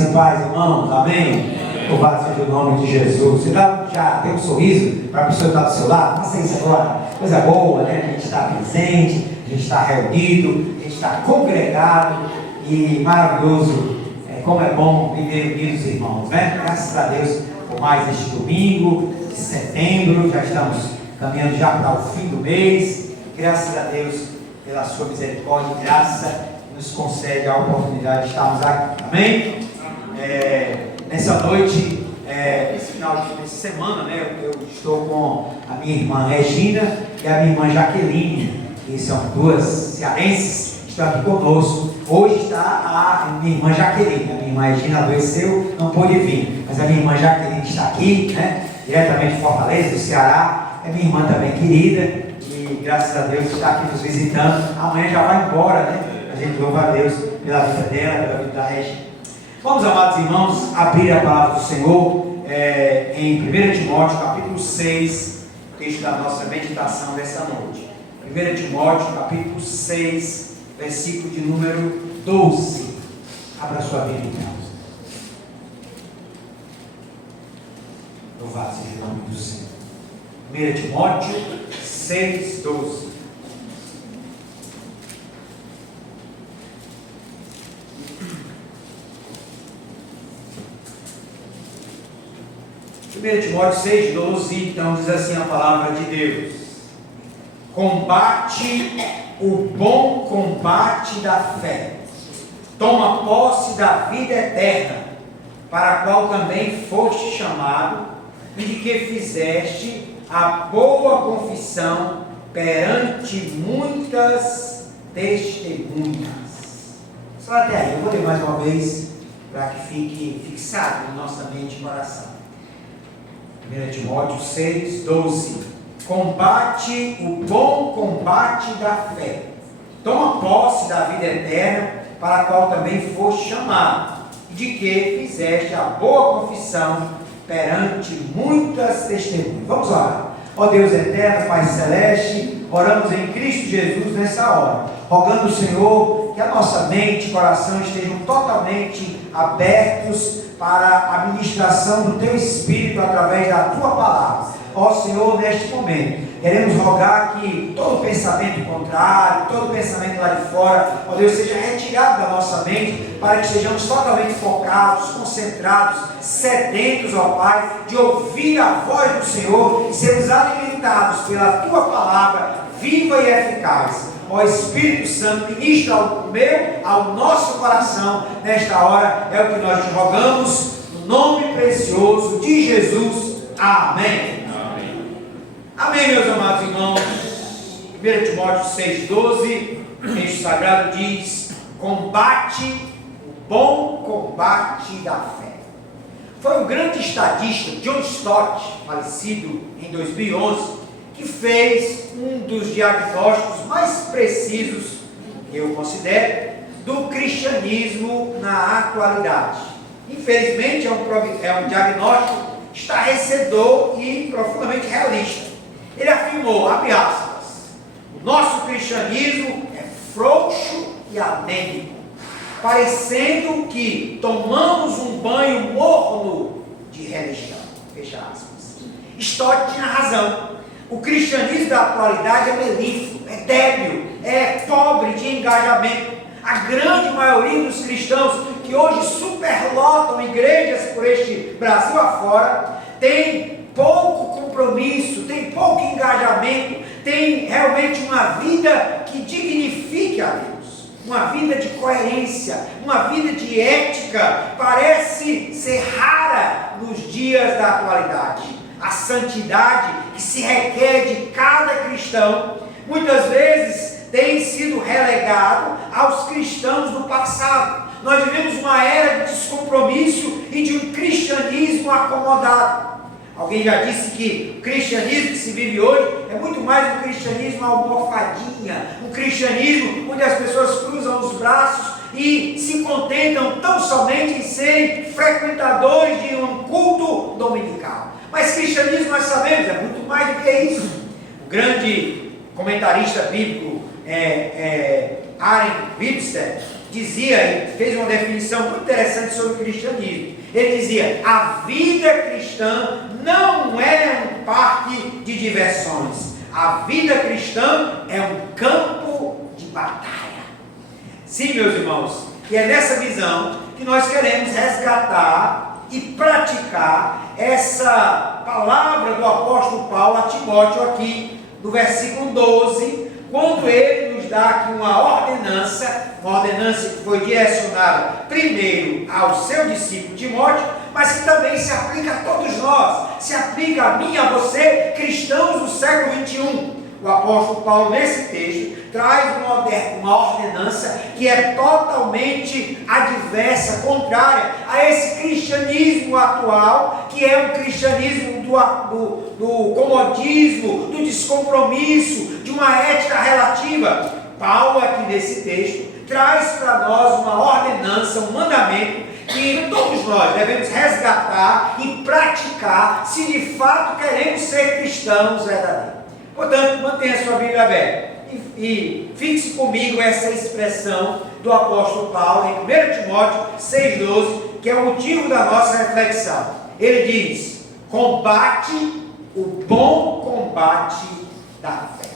Graça e paz, irmãos, amém? Louvado seja o nome de Jesus. Você já tem um sorriso para a pessoa que está do seu lado? Faça isso agora, coisa boa, né? A gente está presente, a gente está reunido, a gente está congregado e maravilhoso. Como é bom viver unidos, irmãos, né? Graças a Deus por mais este domingo de setembro, já estamos caminhando já para o fim do mês. Graças a Deus pela sua misericórdia e graça nos concede a oportunidade de estarmos aqui, amém? Nessa noite, esse final de semana, né, eu estou com a minha irmã Regina e a minha irmã Jaqueline, que são duas cearenses, estão aqui conosco. Hoje está a minha irmã Jaqueline, a minha irmã Regina adoeceu, não pôde vir, mas a minha irmã Jaqueline está aqui, né, diretamente de Fortaleza, do Ceará. É minha irmã também querida e graças a Deus está aqui nos visitando. Amanhã já vai embora, né? A gente louva a Deus pela vida dela, pela vida da Regina. Vamos, amados irmãos, abrir a palavra do Senhor em 1 Timóteo, capítulo 6, texto da nossa meditação dessa noite. 1 Timóteo, capítulo 6, versículo de número 12. Abra sua Bíblia, irmãos. Louvado seja o nome do Senhor. 1 Timóteo 6, 12. 1 Timóteo 6,12, então diz assim a palavra de Deus: combate o bom combate da fé, toma posse da vida eterna, para a qual também foste chamado, e de que fizeste a boa confissão perante muitas testemunhas. Só até aí, eu vou ler mais uma vez, para que fique fixado em nossa mente e coração. 1 Timóteo 6, 12. Combate o bom combate da fé, toma posse da vida eterna, para a qual também foste chamado, e de que fizeste a boa confissão perante muitas testemunhas. Vamos orar. Ó Deus eterno, Pai celeste, oramos em Cristo Jesus nessa hora, rogando ao Senhor que a nossa mente e coração estejam totalmente abertos para a ministração do Teu Espírito através da Tua Palavra. Ó Senhor, neste momento, queremos rogar que todo pensamento contrário, todo pensamento lá de fora, ó Deus, seja retirado da nossa mente, para que estejamos totalmente focados, concentrados, sedentos, ó Pai, de ouvir a voz do Senhor e sermos alimentados pela Tua Palavra viva e eficaz. Ó Espírito Santo, ministra ao meu, ao nosso coração, nesta hora, é o que nós te rogamos, no nome precioso de Jesus. Amém. Amém, amém, meus amados irmãos. 1 Timóteo 6,12, o texto sagrado diz: combate o bom combate da fé. Foi um grande estadista, John Stott, falecido em 2011, que fez um dos diagnósticos mais precisos, que eu considero, do cristianismo na atualidade. Infelizmente é um diagnóstico estarrecedor e profundamente realista. Ele afirmou, abre aspas, o nosso cristianismo é frouxo e anêmico, parecendo que tomamos um banho morno de religião. Fecha aspas. Stott tinha razão. O cristianismo da atualidade é melífluo, é débil, é pobre de engajamento. A grande maioria dos cristãos que hoje superlotam igrejas por este Brasil afora tem pouco compromisso, tem pouco engajamento, tem realmente uma vida que dignifique a Deus, uma vida de coerência, uma vida de ética. Parece ser rara nos dias da atualidade. A santidade que se requer de cada cristão, muitas vezes tem sido relegado aos cristãos do passado. Nós vivemos uma era de descompromisso e de um cristianismo acomodado. Alguém já disse que o cristianismo que se vive hoje é muito mais um cristianismo almofadinha, um cristianismo onde as pessoas cruzam os braços e se contentam tão somente em serem frequentadores de um culto dominical. Mas cristianismo, nós sabemos, é muito mais do que isso. O grande comentarista bíblico Aaron Webster, dizia, e fez uma definição muito interessante sobre o cristianismo. Ele dizia: a vida cristã não é um parque de diversões. A vida cristã é um campo de batalha. Sim, meus irmãos, e é nessa visão que nós queremos resgatar e praticar essa palavra do apóstolo Paulo a Timóteo aqui no versículo 12, quando ele nos dá aqui uma ordenança que foi direcionada primeiro ao seu discípulo Timóteo, mas que também se aplica a todos nós, se aplica a mim, a você, cristãos do século XXI. O apóstolo Paulo, nesse texto, traz uma ordenança que é totalmente adversa, contrária a esse cristianismo atual, que é um cristianismo do comodismo, do descompromisso, de uma ética relativa. Paulo, aqui nesse texto, traz para nós uma ordenança, um mandamento, que todos nós devemos resgatar e praticar, se de fato queremos ser cristãos verdadeiros. Portanto, mantenha sua Bíblia aberta e fixe comigo essa expressão do apóstolo Paulo em 1 Timóteo 6,12, que é o motivo da nossa reflexão. Ele diz: combate o bom combate da fé.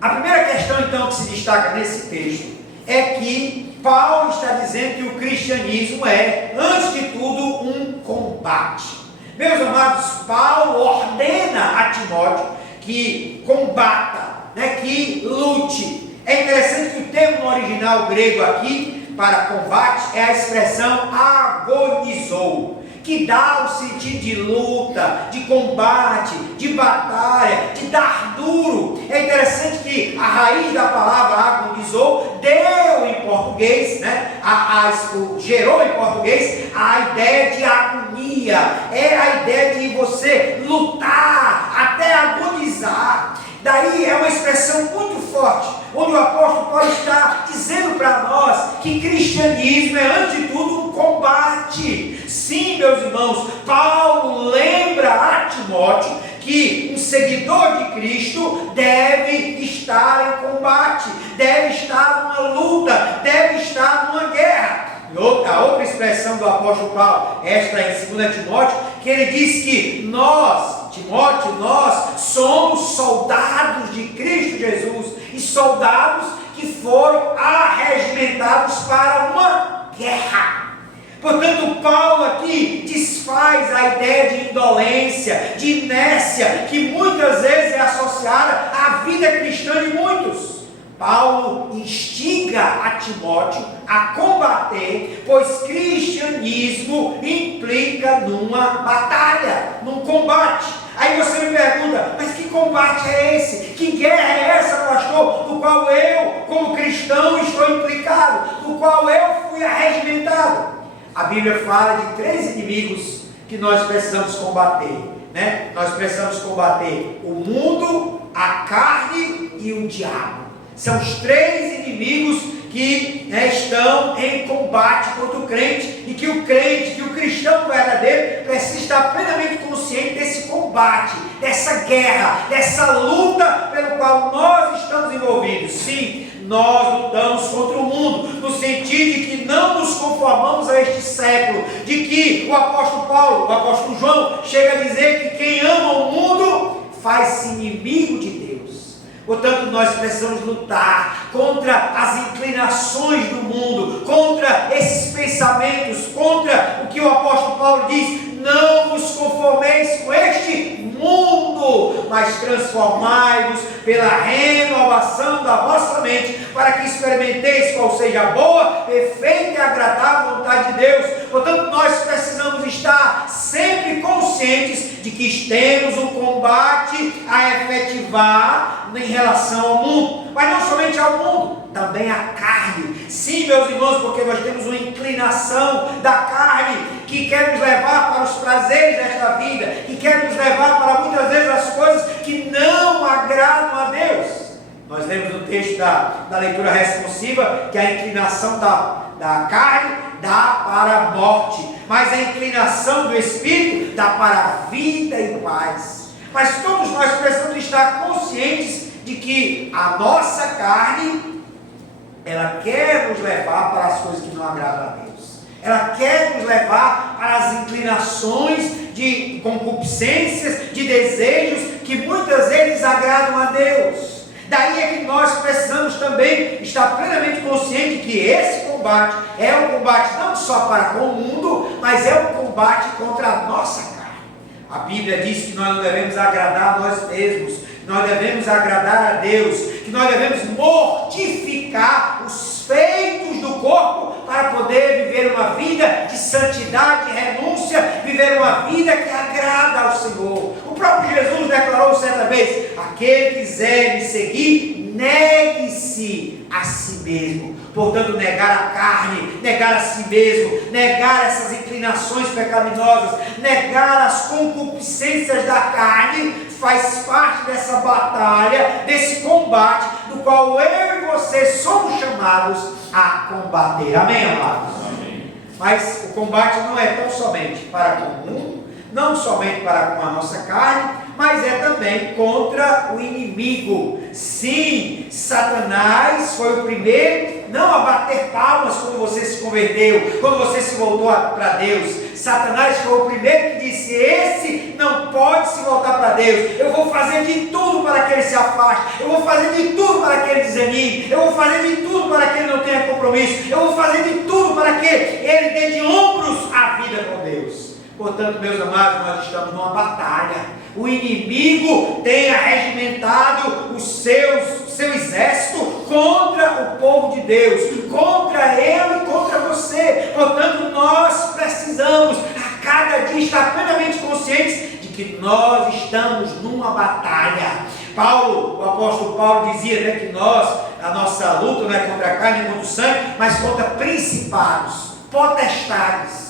A primeira questão, então, que se destaca nesse texto é que Paulo está dizendo que o cristianismo é, antes de tudo, um combate. Meus amados, Paulo ordena a Timóteo que combata, que lute. É interessante que o termo no original grego aqui, para combate, é a expressão agonizou, que dá o sentido de luta, de combate, de batalha, de dar duro. É interessante que a raiz da palavra agonizou deu em português, gerou em português a ideia de agonia. É a ideia de você lutar até agonizar. Daí é uma expressão muito forte, onde o apóstolo Paulo está dizendo para nós que cristianismo é, antes de tudo, um combate. Sim, meus irmãos, Paulo lembra a Timóteo que um seguidor de Cristo deve estar em combate, deve estar numa luta, deve estar numa guerra. E outra expressão do apóstolo Paulo, esta em 2 Timóteo, que ele diz que nós, Timóteo, nós somos soldados de Cristo Jesus, e soldados que foram arregimentados para uma guerra. Portanto, Paulo aqui desfaz a ideia de indolência, de inércia, que muitas vezes é associada à vida cristã de muitos. Paulo instiga a Timóteo a combater, pois cristianismo implica numa batalha, num combate. Aí você me pergunta: mas que combate é esse? Que guerra é essa, pastor? No qual eu, como cristão, estou implicado, no qual eu fui arregimentado. A Bíblia fala de 3 inimigos que nós precisamos combater, Nós precisamos combater o mundo, a carne e o diabo. São os 3 inimigos que estão em combate contra o crente, e que o crente, que o cristão verdadeiro precisa estar plenamente consciente desse combate, dessa guerra, dessa luta pelo qual nós estamos envolvidos. Sim, nós lutamos contra o mundo, no sentido de que não nos conformamos a este século, de que o apóstolo Paulo, o apóstolo João, chega a dizer que quem ama o mundo faz-se inimigo de Deus. Portanto, nós precisamos lutar contra as inclinações do mundo, contra esses pensamentos, contra o que o apóstolo Paulo diz: não vos conformeis com este mundo, mas transformai-vos pela renovação da vossa mente, para que experimenteis qual seja a boa, perfeita e agradável vontade de Deus. Portanto, nós precisamos estar sempre conscientes de que temos um combate a efetivar em relação ao mundo, mas não somente ao mundo, também à carne. Sim, meus irmãos, porque nós temos uma inclinação da carne que quer nos levar para os prazeres desta vida, que quer nos levar para muitas vezes as coisas que não agradam a Deus. Nós lemos no texto da leitura responsiva que a inclinação da carne dá para a morte, mas a inclinação do Espírito dá para a vida e paz. Mas todos nós precisamos estar conscientes de que a nossa carne ela quer nos levar para as coisas que não agradam a Deus. Ela quer nos levar para as inclinações de concupiscências, de desejos que muitas vezes agradam a Deus. Daí é que nós precisamos também estar plenamente conscientes de que esse combate é um combate não só para com o mundo, mas é um combate contra a nossa carne. A Bíblia diz que nós não devemos agradar a nós mesmos, nós devemos agradar a Deus, que nós devemos mortificar os feitos do corpo para poder viver uma vida de santidade e renúncia, viver uma vida que agrada ao Senhor. O próprio Jesus declarou certa vez: aquele que quiser me seguir, negue-se a si mesmo. Portanto, negar a carne, negar a si mesmo, negar essas inclinações pecaminosas, negar as concupiscências da carne, faz parte dessa batalha, desse combate, do qual eu e você somos chamados a combater. Amém, amados? Amém. Mas o combate não é tão somente para com o mundo, não somente para com a nossa carne, mas é também contra o inimigo. Sim, Satanás foi o primeiro não a bater palmas quando você se converteu, quando você se voltou para Deus. Satanás foi o primeiro que disse: esse não pode se voltar para Deus, eu vou fazer de tudo para que ele se afaste, eu vou fazer de tudo para que ele desanime, eu vou fazer de tudo para que ele não tenha compromisso, eu vou fazer de tudo para que ele dê de ombros a vida com Deus. Portanto, meus amados, nós estamos numa batalha. O inimigo tem arregimentado o seu exército contra o povo de Deus, contra eu e contra você. Portanto, nós precisamos a cada dia estar plenamente conscientes de que nós estamos numa batalha. O apóstolo Paulo dizia, que a nossa luta não é contra a carne e contra o sangue, mas contra principados, potestades,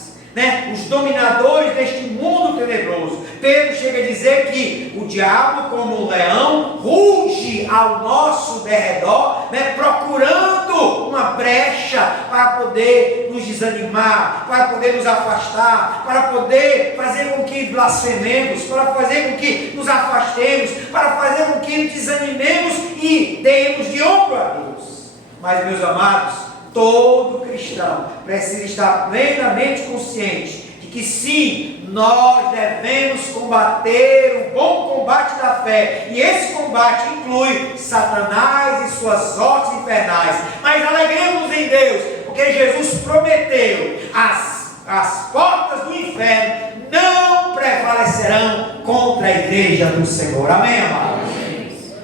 os dominadores deste mundo tenebroso. Pedro chega a dizer que o diabo, como um leão, ruge ao nosso derredor, procurando uma brecha para poder nos desanimar, para poder nos afastar, para poder fazer com que blasfememos, para fazer com que nos afastemos, para fazer com que desanimemos e demos de ombro a Deus. Mas, meus amados, todo cristão precisa estar plenamente consciente de que sim, nós devemos combater o bom combate da fé, e esse combate inclui Satanás e suas hostes infernais. Mas alegremos em Deus, porque Jesus prometeu: as portas do inferno não prevalecerão contra a igreja do Senhor. Amém, amados?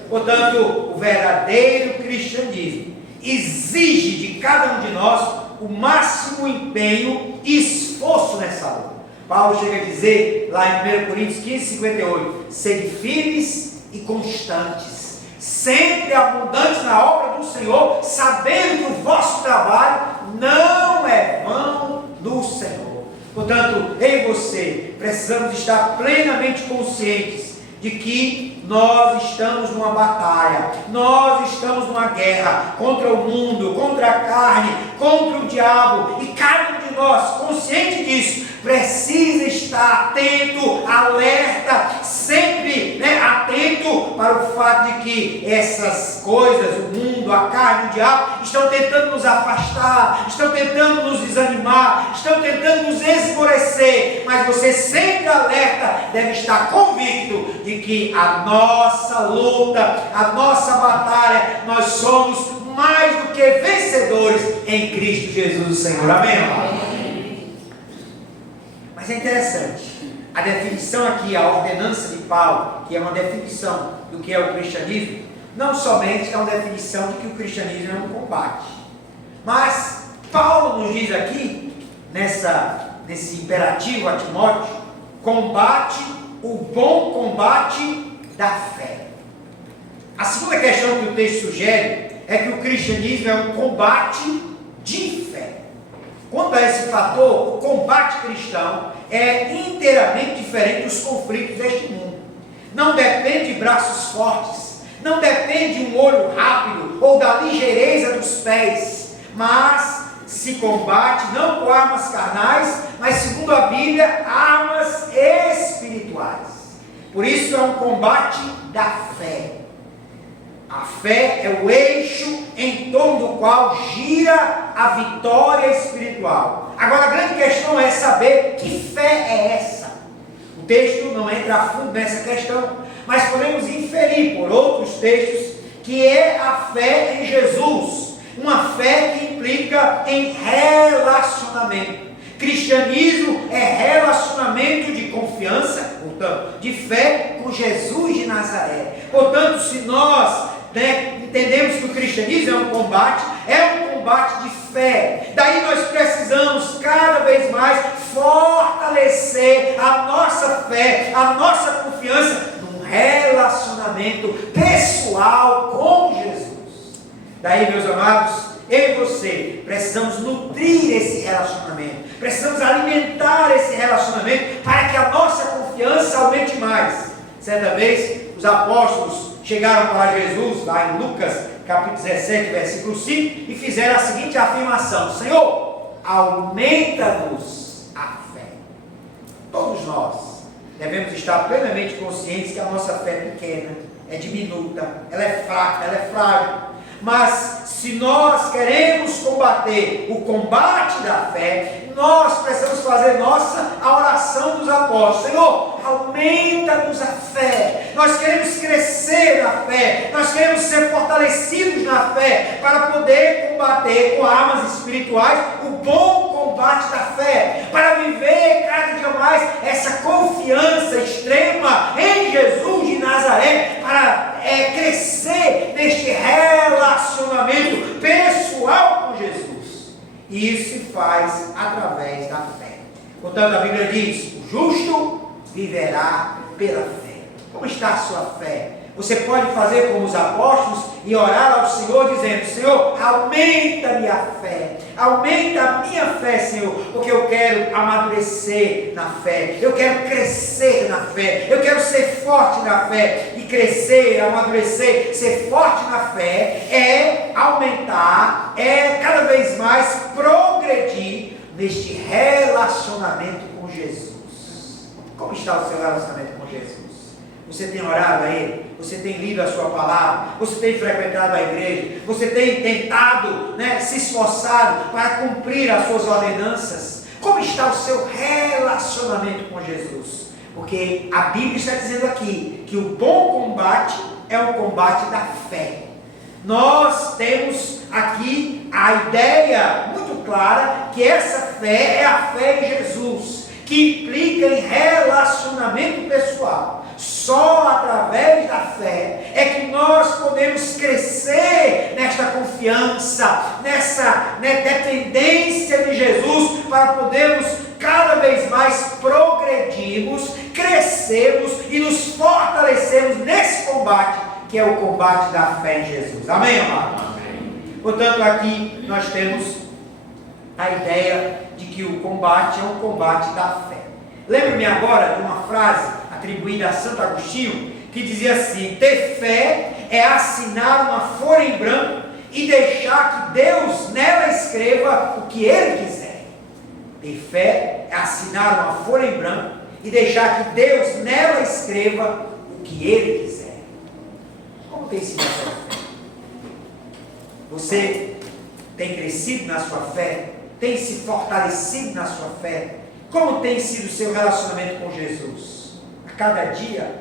Portanto, o verdadeiro cristianismo exige de cada um de nós o máximo empenho e esforço nessa luta. Paulo chega a dizer lá em 1 Coríntios 15:58: sede firmes e constantes, sempre abundantes na obra do Senhor, sabendo que o vosso trabalho não é vão no Senhor. Portanto, eu e você precisamos estar plenamente conscientes de que nós estamos numa batalha, nós estamos numa guerra contra o mundo, contra a carne, contra o diabo, e cada um de nós, consciente disso, precisa estar atento, alerta, sempre atento para o fato de que essas coisas, o mundo, a carne, o diabo, estão tentando nos afastar, estão tentando nos desanimar, estão tentando nos esmorecer, mas você sempre alerta, deve estar convicto de que a nossa luta, a nossa batalha, nós somos mais do que vencedores em Cristo Jesus o Senhor. Amém, amado? Mas é interessante, a definição aqui, a ordenança de Paulo, que é uma definição do que é o cristianismo, não somente é uma definição de que o cristianismo é um combate, mas Paulo nos diz aqui, nesse imperativo a Timóteo: combate o bom combate da fé. A segunda questão que o texto sugere é que o cristianismo é um combate de fé. Quanto a esse fator, o combate cristão é inteiramente diferente dos conflitos deste mundo. Não depende de braços fortes, não depende de um olho rápido ou da ligeireza dos pés, mas se combate não com armas carnais, mas, segundo a Bíblia, armas espirituais. Por isso é um combate da fé. A fé é o eixo em torno do qual gira a vitória espiritual. Agora a grande questão é saber que fé é essa. O texto não entra a fundo nessa questão, mas podemos inferir por outros textos que é a fé em Jesus, uma fé que implica em relacionamento. Cristianismo é relacionamento de confiança, portanto, de fé com Jesus de Nazaré. Portanto, se nós entendemos que o cristianismo é um combate de fé. Daí nós precisamos cada vez mais fortalecer a nossa fé, a nossa confiança num relacionamento pessoal com Jesus. Daí, meus amados, eu e você precisamos nutrir esse relacionamento, precisamos alimentar esse relacionamento para que a nossa confiança aumente mais. Certa vez, os apóstolos chegaram para Jesus, lá em Lucas, capítulo 17, versículo 5, e fizeram a seguinte afirmação: Senhor, aumenta-nos a fé. Todos nós devemos estar plenamente conscientes que a nossa fé é pequena, é diminuta, ela é fraca, ela é frágil. Mas se nós queremos combater o combate da fé, nós precisamos fazer a oração dos apóstolos: Senhor, aumenta-nos a fé. Nós queremos crescer na fé, nós queremos ser fortalecidos na fé, para poder combater com armas espirituais o bom combate da fé, para viver cada dia mais essa confiança extrema em Jesus de Nazaré, para crescer neste relacionamento pessoal com Jesus. E isso se faz através da fé. Portanto, a Bíblia diz: o justo viverá pela fé. Como está a sua fé? Você pode fazer como os apóstolos e orar ao Senhor dizendo: Senhor, aumenta-me a fé, aumenta a minha fé, Senhor, porque eu quero amadurecer na fé, eu quero crescer na fé, eu quero ser forte na fé. E crescer, amadurecer, ser forte na fé é aumentar, é cada vez mais progredir neste relacionamento com Jesus. Como está o seu relacionamento com Jesus? Você tem orado a Ele? Você tem lido a sua palavra? Você tem frequentado a igreja? Você tem tentado, se esforçado para cumprir as suas ordenanças? Como está o seu relacionamento com Jesus? Porque a Bíblia está dizendo aqui que o bom combate é o combate da fé. Nós temos aqui a ideia muito clara que essa fé é a fé em Jesus, que implica em relacionamento pessoal. Só através da fé é que nós podemos crescer nesta confiança, nessa dependência de Jesus, para podermos cada vez mais progredirmos, crescermos e nos fortalecermos nesse combate, que é o combate da fé em Jesus. Amém, amado? Amém. Portanto, aqui nós temos a ideia de que o combate é um combate da fé. Lembre-me agora de uma frase atribuída a Santo Agostinho, que dizia assim: ter fé é assinar uma folha em branco e deixar que Deus nela escreva o que Ele quiser. Ter fé é assinar uma folha em branco e deixar que Deus nela escreva o que Ele quiser. Como tem sido a sua fé? Você tem crescido na sua fé? Tem se fortalecido na sua fé? Como tem sido o seu relacionamento com Jesus? A cada dia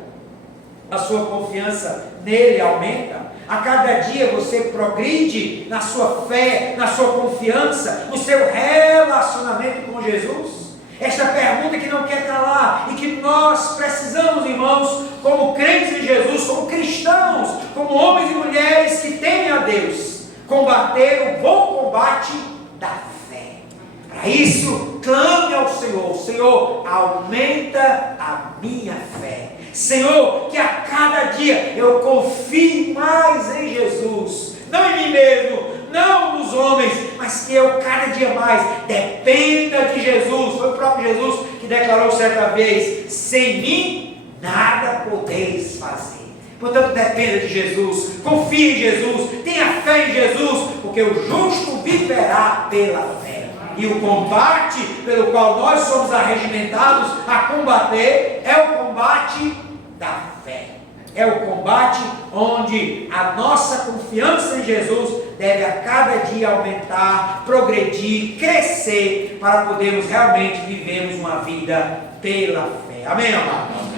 a sua confiança nele aumenta? A cada dia você progride na sua fé, na sua confiança, no seu relacionamento com Jesus? Esta pergunta que não quer calar e que nós precisamos, irmãos, como crentes em Jesus, como cristãos, como homens e mulheres que temem a Deus, combater o bom combate da fé. Para isso, clame ao Senhor: Senhor, aumenta a minha fé. Senhor, que a cada dia eu confie mais em Jesus, não em mim mesmo, não nos homens, mas que eu cada dia mais dependa de Jesus. Foi o próprio Jesus que declarou certa vez: sem mim nada podeis fazer. Portanto, dependa de Jesus, confie em Jesus, tenha fé em Jesus, porque o justo viverá pela fé. E o combate pelo qual nós somos arregimentados a combater é o combate da fé. É o combate onde a nossa confiança em Jesus deve a cada dia aumentar, progredir, crescer, para podermos realmente vivermos uma vida pela fé. Amém, amado?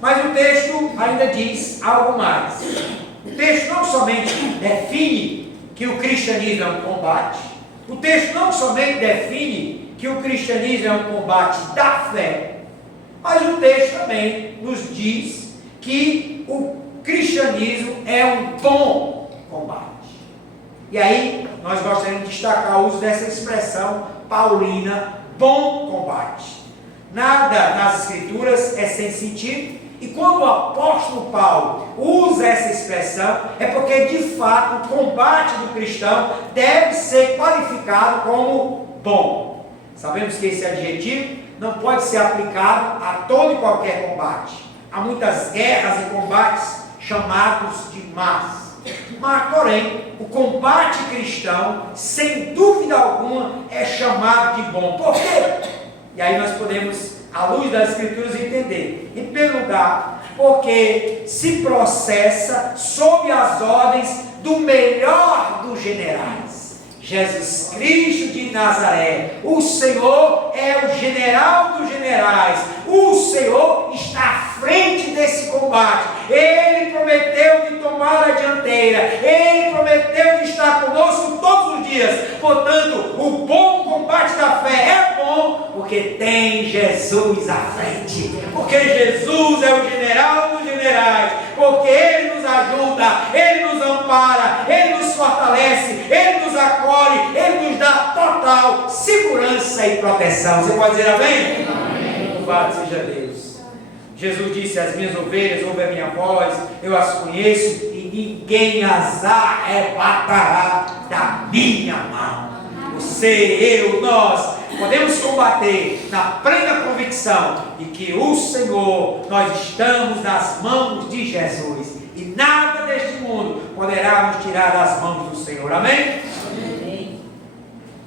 Mas o texto ainda diz algo mais. O texto não somente define que o cristianismo é um combate, o texto não somente define que o cristianismo é um combate da fé, mas o texto também nos diz que o cristianismo é um bom combate. E aí, nós gostaríamos de destacar o uso dessa expressão paulina, bom combate. Nada nas Escrituras é sem sentido, e quando o apóstolo Paulo usa essa expressão, é porque de fato o combate do cristão deve ser qualificado como bom. Sabemos que esse adjetivo não pode ser aplicado a todo e qualquer combate. Há muitas guerras e combates chamados de más. Mas, porém, o combate cristão, sem dúvida alguma, é chamado de bom. Por quê? E aí nós podemos, à luz das Escrituras, entender. Em primeiro lugar, porque se processa sob as ordens do melhor dos generais. Jesus Cristo de Nazaré, o Senhor é o general dos generais, o Senhor está à frente desse combate, Ele prometeu de tomar a dianteira, Ele prometeu de estar conosco todos os dias. Portanto, o bom combate da fé é bom, porque tem Jesus à frente, porque Jesus é o general dos generais, porque Ele nos ajuda, Ele nos ampara, Ele nos fortalece, Ele nos acolhe, Ele nos dá total segurança e proteção. Você pode dizer amém? Amém. Louvado seja Deus. Jesus disse: as minhas ovelhas ouvem a minha voz, eu as conheço e ninguém as arrebatará da minha mão. Você, eu, nós podemos combater na plena convicção de que o Senhor, nós estamos nas mãos de Jesus, e nada deste mundo poderá nos tirar das mãos do Senhor. Amém? Amém.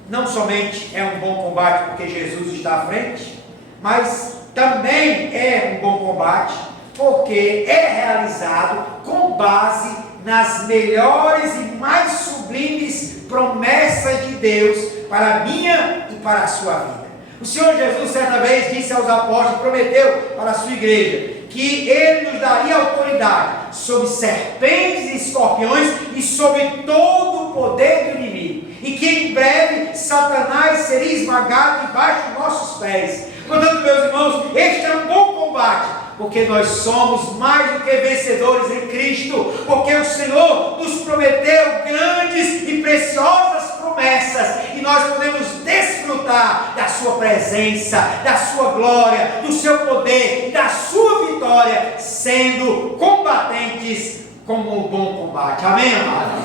Não somente é um bom combate porque Jesus está à frente, mas também é um bom combate porque é realizado com base nas melhores e mais sublimes promessas de Deus para a minha e para a sua vida. O Senhor Jesus certa vez disse aos apóstolos, prometeu para a sua igreja, que Ele nos daria autoridade sobre serpentes e escorpiões e sobre todo o poder do inimigo, e que em breve Satanás seria esmagado debaixo dos nossos pés. Portanto, meus irmãos, este é um bom combate, porque nós somos mais do que vencedores em Cristo, porque o Senhor nos prometeu grandes e preciosas promessas, e nós podemos desfrutar da sua presença, da sua glória, do seu poder e da sua vitória, sendo combatentes como um bom combate. Amém, amados?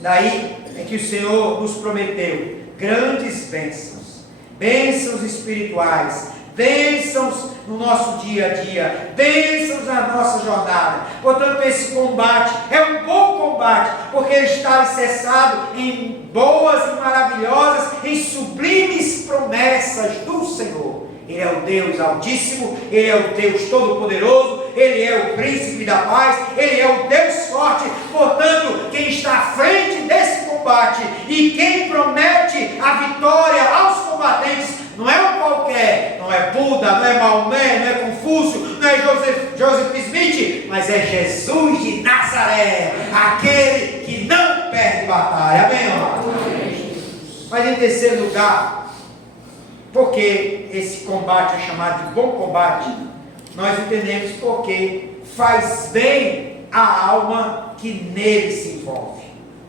Daí é que o Senhor nos prometeu grandes bênçãos, bênçãos espirituais, bênçãos no nosso dia a dia, bênçãos na nossa jornada. Portanto, esse combate é um bom combate, porque ele está alicerçado em boas e maravilhosas, em sublimes promessas do Senhor. Ele é o Deus Altíssimo, Ele é o Deus Todo-Poderoso, Ele é o Príncipe da Paz, Ele é o Deus Forte. Portanto, quem está à frente desse combate e quem promete a vitória aos combatentes não é um qualquer, não é Buda, não é Maomé, não é Confúcio, não é Joseph Smith, mas é Jesus de Nazaré, aquele que não perde batalha. Amém, amado? Mas em terceiro lugar, porque esse combate é chamado de bom combate, nós entendemos porque faz bem à alma que nele se envolve.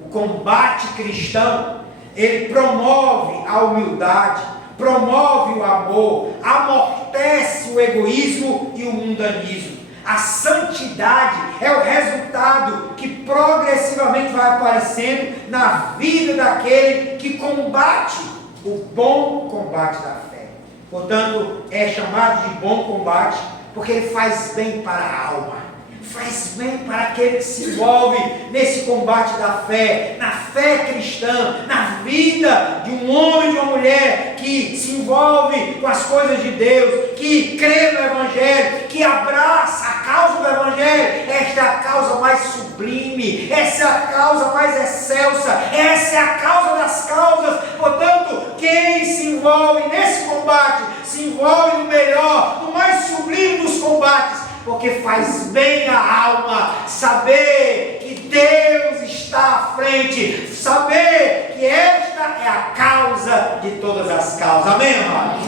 O combate cristão, ele promove a humildade, promove o amor, amortece o egoísmo e o mundanismo. A santidade é o resultado que progressivamente vai aparecendo na vida daquele que combate o bom combate da fé. Portanto, é chamado de bom combate porque ele faz bem para a alma, faz bem para aquele que se envolve nesse combate da fé, na fé cristã, na vida de um homem e de uma mulher que se envolve com as coisas de Deus, que crê no Evangelho, que abraça a causa do Evangelho. Esta é a causa mais sublime, essa é a causa mais excelsa, essa é a causa das causas. Portanto, quem se envolve nesse combate, se envolve no melhor, no mais sublime dos combates, porque faz bem à alma saber que Deus está à frente, saber que esta é a causa de todas as causas. Amém, amados?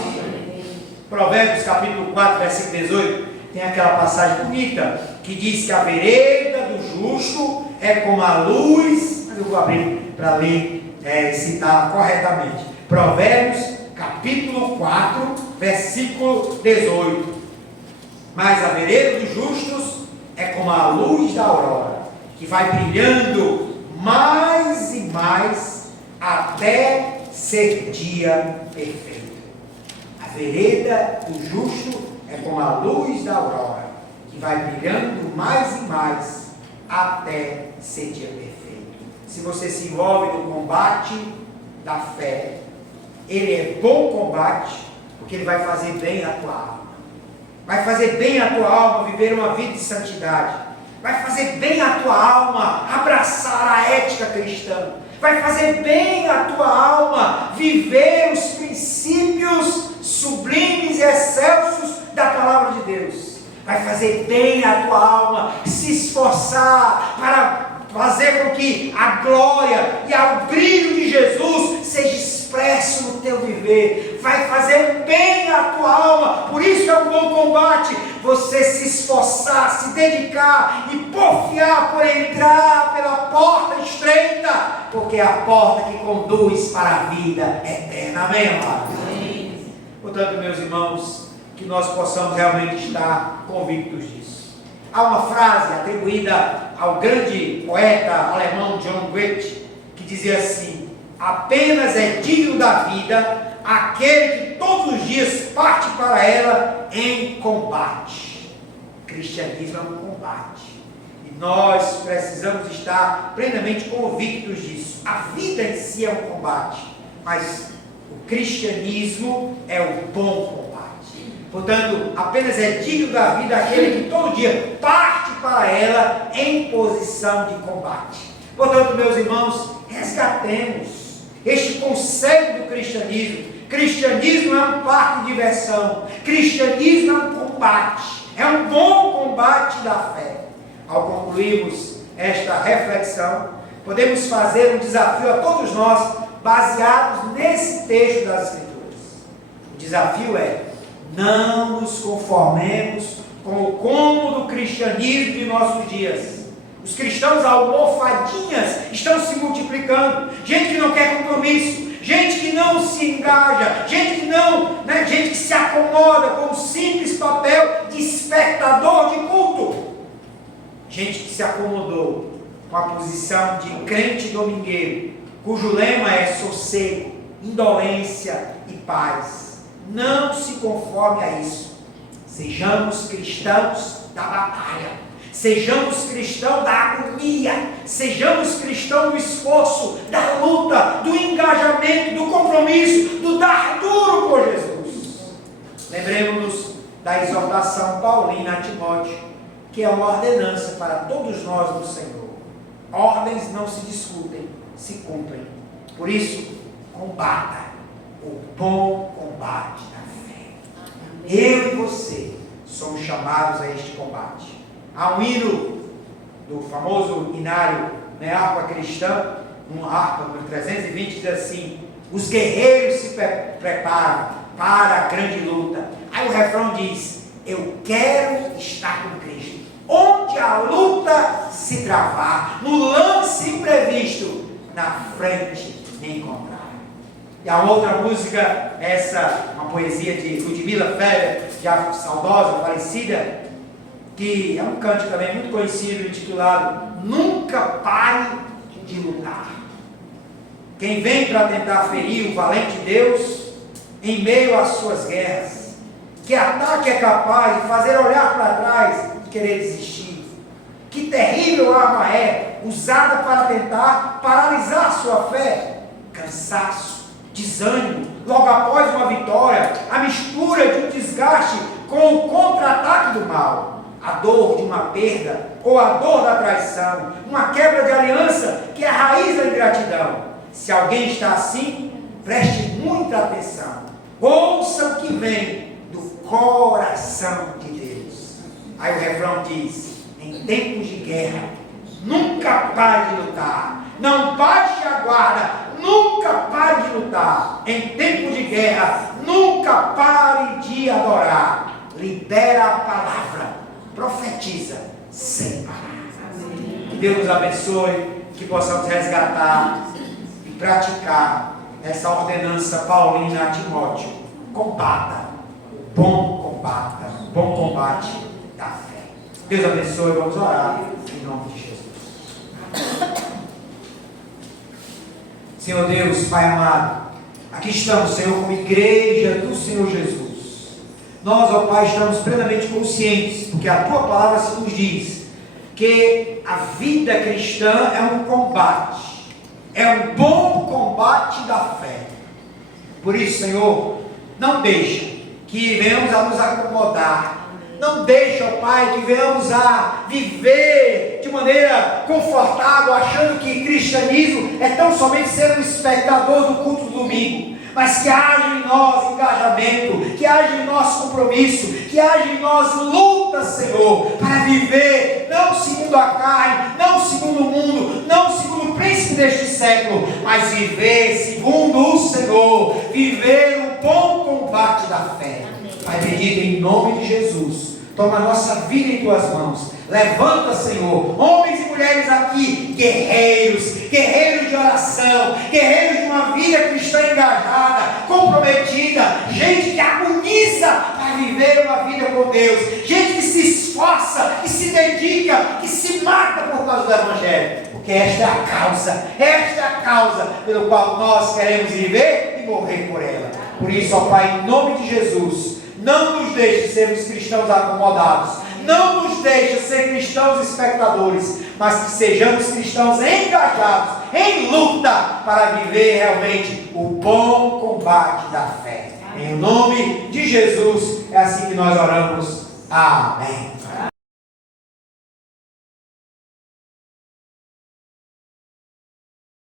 Provérbios capítulo 4, versículo 18, tem aquela passagem bonita que diz que a vereda do justo é como a luz. Mas eu vou abrir para ler e citar corretamente. Provérbios capítulo 4, versículo 18. Mas a vereda dos justos é como a luz da aurora, que vai brilhando mais e mais até ser dia perfeito. A vereda do justo é como a luz da aurora, que vai brilhando mais e mais até ser dia perfeito. Se você se envolve no combate da fé, ele é bom combate, porque ele vai fazer bem à tua alma. Vai fazer bem à tua alma viver uma vida de santidade. Vai fazer bem à tua alma abraçar a ética cristã. Vai fazer bem à tua alma viver os princípios sublimes e excelsos da palavra de Deus. Vai fazer bem à tua alma se esforçar para fazer com que a glória e o brilho de Jesus seja expresso no teu viver. Vai fazer bem à tua alma. Por isso é um bom combate você se esforçar, se dedicar e porfiar por entrar pela porta estreita, porque é a porta que conduz para a vida eterna. Amém, amados? Amém. Portanto, meus irmãos, que nós possamos realmente estar convictos disso. Há uma frase atribuída ao grande poeta alemão John Goethe, que dizia assim: apenas é digno da vida aquele que todos os dias parte para ela em combate. O cristianismo é um combate, e nós precisamos estar plenamente convictos disso. A vida em si é um combate, mas o cristianismo é o bom combate. Portanto, apenas é digno da vida aquele que todo dia parte para ela em posição de combate. Portanto, meus irmãos, resgatemos este conceito do cristianismo. Cristianismo é um parque de diversão. Cristianismo é um combate. É um bom combate da fé. Ao concluirmos esta reflexão, podemos fazer um desafio a todos nós, baseados nesse texto das Escrituras. O desafio é: não nos conformemos com o cômodo cristianismo de nossos dias. Os cristãos almofadinhas estão se multiplicando. Gente que não quer compromisso, gente que não se engaja, gente que se acomoda com o simples papel de espectador de culto. Gente que se acomodou com a posição de crente domingueiro, cujo lema é sossego, indolência e paz. Não se conforme a isso. Sejamos cristãos da batalha, sejamos cristãos da agonia, sejamos cristãos do esforço, da luta, do engajamento, do compromisso, do dar duro por Jesus. Lembremos-nos da exortação paulina a Timóteo, que é uma ordenança para todos nós do Senhor. Ordens não se discutem, se cumprem. Por isso, combata o bom combate da fé. Eu e você somos chamados a este combate. Há um hino do famoso hinário, harpa cristã, uma harpa número 320, diz assim: os guerreiros se preparam para a grande luta. Aí o refrão diz: eu quero estar com Cristo, onde a luta se travar, no lance imprevisto, na frente me encontrar. E a outra música, uma poesia de Ludmila Feller, já saudosa, falecida, que é um cântico também muito conhecido, intitulado Nunca Pare de Lutar. Quem vem para tentar ferir o valente Deus em meio às suas guerras, que ataque é capaz de fazer olhar para trás e querer desistir. Que terrível arma é usada para tentar paralisar sua fé. Cansaço, desânimo, logo após uma vitória, a mistura de um desgaste com o contra-ataque do mal, a dor de uma perda ou a dor da traição, uma quebra de aliança que é a raiz da ingratidão. Se alguém está assim, preste muita atenção, ouça o que vem do coração de Deus. Aí o refrão diz: em tempos de guerra, nunca pare de lutar, não baixe a guarda, nunca pare de lutar. Em tempos de guerra, nunca pare de adorar. Libera a palavra, profetiza sem parar. Que Deus nos abençoe, que possamos resgatar e praticar essa ordenança paulina a Timóteo: combata o bom combate da fé. Deus abençoe, vamos orar em nome de Jesus. Senhor Deus, Pai amado, aqui estamos, Senhor, como igreja do Senhor Jesus. Nós, ó Pai, estamos plenamente conscientes, porque a Tua palavra se nos diz que a vida cristã é um combate, é um bom combate da fé. Por isso, Senhor, não deixa que venhamos a nos acomodar, não deixa, ó Pai, que venhamos a viver de maneira confortável, achando que cristianismo é tão somente ser um espectador do culto do domingo, mas que haja em nós engajamento, que haja em nós compromisso, que haja em nós luta, Senhor, para viver não segundo a carne, não segundo o mundo, não segundo o príncipe deste século, mas viver segundo o Senhor, viver o bom combate da fé. Pai bendito, em nome de Jesus, toma a nossa vida em Tuas mãos. Levanta, Senhor, homens e mulheres aqui, guerreiros de oração, guerreiros de uma vida cristã engajada, comprometida, gente que agoniza para viver uma vida com Deus, gente que se esforça, que se dedica, que se mata por causa do Evangelho, porque esta é a causa pelo qual nós queremos viver e morrer por ela. Por isso, ó Pai, em nome de Jesus, não nos deixe sermos cristãos acomodados, não nos deixe ser cristãos espectadores, mas que sejamos cristãos engajados, em luta, para viver realmente o bom combate da fé. Em nome de Jesus, é assim que nós oramos. Amém.